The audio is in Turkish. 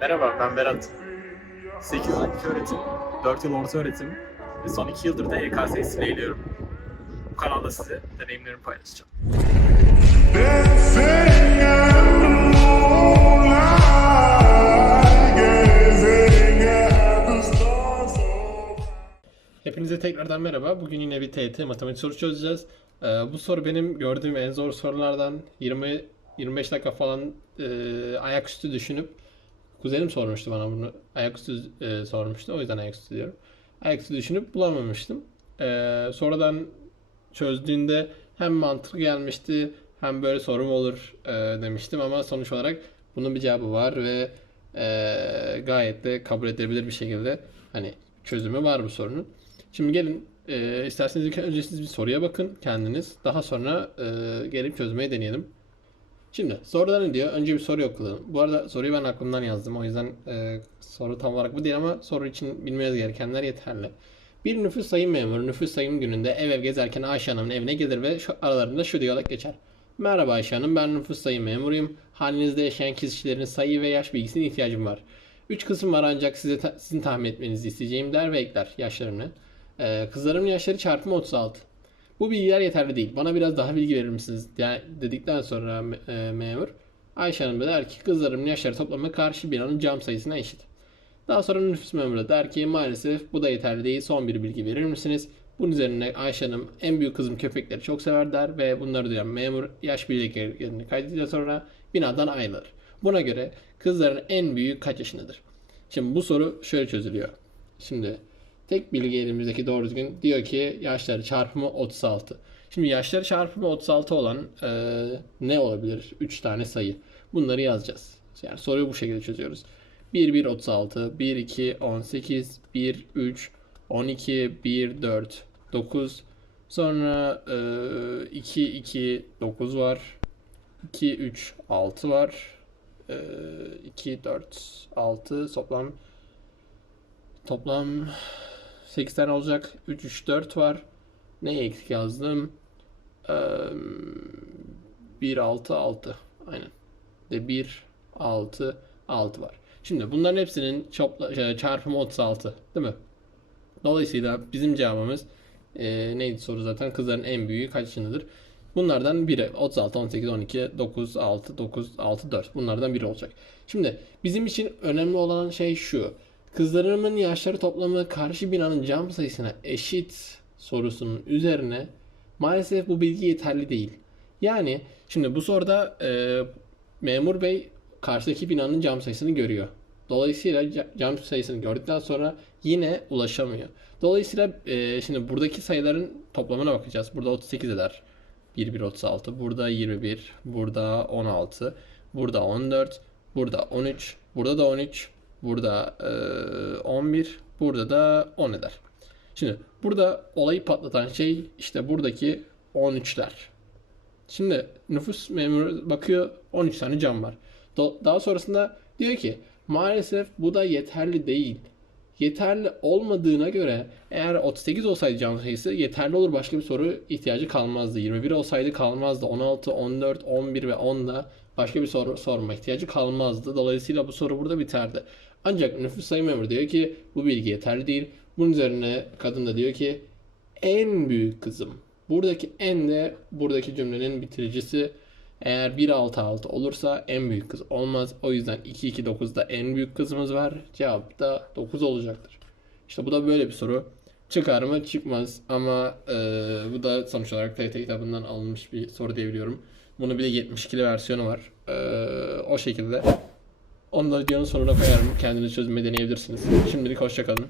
Merhaba ben Berat. 8 yıl ilk öğretim, 4 yıl orta öğretim ve son 2 yıldır da YKS ilerliyorum. Bu kanalda size deneyimlerimi paylaşacağım. Hepinize tekrardan merhaba. Bugün yine bir TYT matematik soru çözeceğiz. Ee, bu soru benim gördüğüm en zor sorulardan 20 25 dakika falan e, ayaküstü düşünüp kuzenim sormuştu bana bunu. Ayaküstü e, sormuştu. O yüzden ayaküstü diyorum. Ayaküstü düşünüp bulamamıştım. Ee, sonradan çözdüğünde hem mantıklı gelmişti hem böyle soru mu olur e, demiştim ama sonuç olarak bunun bir cevabı var ve e, gayet de kabul edilebilir bir şekilde hani çözümü var bu sorunun. Şimdi gelin e, isterseniz önce siz bir soruya bakın kendiniz. Daha sonra e, gelip çözmeyi deneyelim. Şimdi soruda ne diyor? Önce bir soru okuyalım. Bu arada soruyu ben aklımdan yazdım. O yüzden e, soru tam olarak bu değil ama soru için bilmeniz gerekenler yeterli. Bir nüfus sayım memuru nüfus sayım gününde ev ev gezerken Ayşe Hanım'ın evine gelir ve şu aralarında şu diyalog geçer. Merhaba Ayşe Hanım, ben nüfus sayım memuruyum. Halinizde yaşayan kişilerin sayı ve yaş bilgisine ihtiyacım var. Üç kısım var ancak size ta- sizin tahmin etmenizi isteyeceğim der ve ekler yaşlarını. Ee, kızlarımın yaşları çarpımı 36. Bu bilgiler yeterli değil. Bana biraz daha bilgi verir misiniz? Dedikten sonra e, memur Ayşe Hanım da der ki kızlarımın yaşları toplamı karşı binanın cam sayısına eşit. Daha sonra nüfus memuru da der ki maalesef bu da yeterli değil. Son bir bilgi verir misiniz? Bunun üzerine Ayşe Hanım en büyük kızım köpekleri çok sever der ve bunları duyan memur yaş bilgilerini kaydettikten sonra binadan ayrılır. Buna göre kızların en büyüğü kaç yaşındadır? Şimdi bu soru şöyle çözülüyor. Şimdi tek bilgi elimizdeki doğru düzgün diyor ki yaşları çarpımı 36. Şimdi yaşları çarpımı 36 olan e, ne olabilir? 3 tane sayı. Bunları yazacağız. Yani soruyu bu şekilde çözüyoruz. 1 1 36, 1 2 18, 1 3 12, 1 4 9. Sonra e, 2 2 9 var. 2 3 6 var. E, 2 4 6 toplam toplam 8 tane olacak. 3 3 4 var. Ne eksik yazdım? Ee, 1 6 6. Aynen. De 1 6 6 var. Şimdi bunların hepsinin şey, çarpımı 36, değil mi? Dolayısıyla bizim cevabımız e, neydi soru zaten? Kızların en büyüğü kaç yaşındadır? Bunlardan biri 36, 18, 12, 9, 6, 9, 6, 4. Bunlardan biri olacak. Şimdi bizim için önemli olan şey şu. Kızlarımın yaşları toplamı karşı binanın cam sayısına eşit sorusunun üzerine maalesef bu bilgi yeterli değil. Yani şimdi bu soruda e, memur bey karşıdaki binanın cam sayısını görüyor. Dolayısıyla ca- cam sayısını gördükten sonra yine ulaşamıyor. Dolayısıyla e, şimdi buradaki sayıların toplamına bakacağız. Burada 38 eder. 1 1 36. Burada 21. Burada 16. Burada 14. Burada 13. Burada da 13. Burada e, 11. Burada da 10 eder. Şimdi burada olayı patlatan şey işte buradaki 13'ler. Şimdi nüfus memuru bakıyor 13 tane cam var. Daha sonrasında diyor ki maalesef bu da yeterli değil. Yeterli olmadığına göre eğer 38 olsaydı cam sayısı yeterli olur başka bir soru ihtiyacı kalmazdı. 21 olsaydı kalmazdı. 16, 14, 11 ve 10'da başka bir soru sorma ihtiyacı kalmazdı. Dolayısıyla bu soru burada biterdi. Ancak nüfus sayım memuru diyor ki bu bilgi yeterli değil. Bunun üzerine kadın da diyor ki en büyük kızım. Buradaki en de buradaki cümlenin bitiricisi eğer 166 olursa en büyük kız olmaz. O yüzden 229'da en büyük kızımız var. Cevap da 9 olacaktır. İşte bu da böyle bir soru. Çıkar mı? Çıkmaz. Ama e, bu da sonuç olarak TYT kitabından alınmış bir soru diyebiliyorum. Bunu bir de 72'li versiyonu var. E, o şekilde. Onu da videonun sonuna koyarım. Kendiniz çözmeyi deneyebilirsiniz. Şimdilik hoşçakalın.